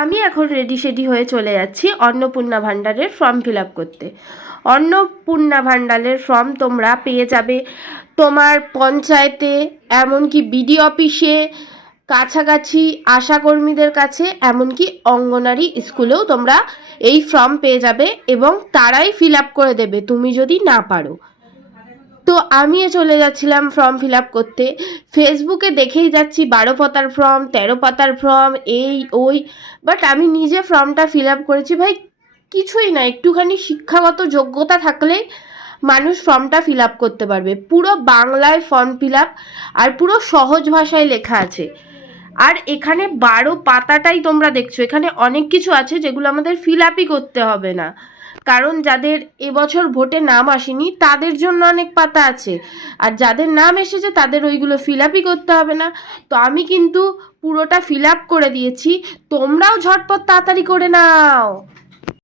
আমি এখন রেডি হয়ে চলে যাচ্ছি অন্নপূর্ণা ভাণ্ডারের ফর্ম ফিল আপ করতে। অন্নপূর্ণা ভাণ্ডারের ফর্ম তোমরা পেয়ে যাবে তোমার পঞ্চায়েতে, এমনকি বিডি অফিসে, কাছাকাছি আশাকর্মীদের কাছে, এমনকি অঙ্গনারী স্কুলেও তোমরা এই ফর্ম পেয়ে যাবে এবং তারাই ফিল আপ করে দেবে তুমি যদি না পারো। তো আমিও চলে যাচ্ছিলাম ফর্ম ফিল আপ করতে। ফেসবুকে দেখেই যাচ্ছি 12 পাতার ফর্ম, 13 পাতার ফর্ম, এই ওই, বাট আমি নিজে ফর্মটা ফিল আপ করেছি। ভাই কিছুই না, একটুখানি শিক্ষাগত যোগ্যতা থাকলেই মানুষ ফর্মটা ফিল আপ করতে পারবে। পুরো বাংলায় ফর্ম ফিল আপ, আর পুরো সহজ ভাষায় লেখা আছে। আর এখানে 12 পাতাটাই তোমরা দেখছো, এখানে অনেক কিছু আছে যেগুলো আমাদের ফিল আপই করতে হবে না, কারণ যাদের এবছর ভোটে নাম আসেনি তাদের জন্য অনেক পাতা আছে, আর যাদের নাম এসেছে তাদের ওইগুলো ফিল আপই করতে হবে না। তো আমি কিন্তু পুরোটা ফিল আপ করে দিয়েছি, তোমরাও ঝটপট তাড়াতাড়ি করে নাও।